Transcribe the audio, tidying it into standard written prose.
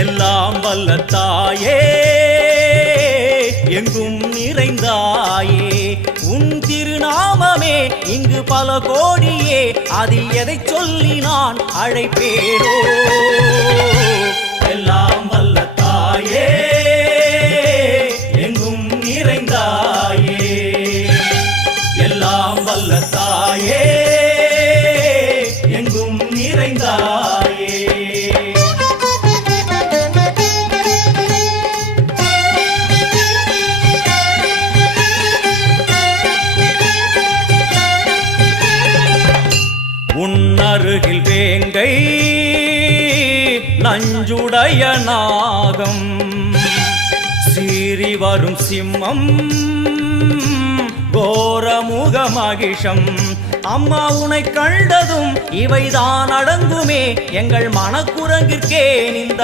எல்லாம் வல்ல தாயே எங்கும் நிறைந்தாயே உன் திருநாமமே இங்கு பல கோடியே அதில் எதை சொல்லி நான் அழைப்பேனோ எல்லாம் வல்ல தாயே எங்கும் நிறைந்தாயே எல்லாம் வல்ல தாயே எங்கும் நிறைந்தாயே உன்னருகில் வேங்கை நஞ்சுடைய நாகம் சீறி வரும் சிம்மம் கோரமுக மகிஷம் அம்மா உனை கண்டதும் இவைதான் அடங்குமே எங்கள் மனக்குரங்கிற்கே இந்த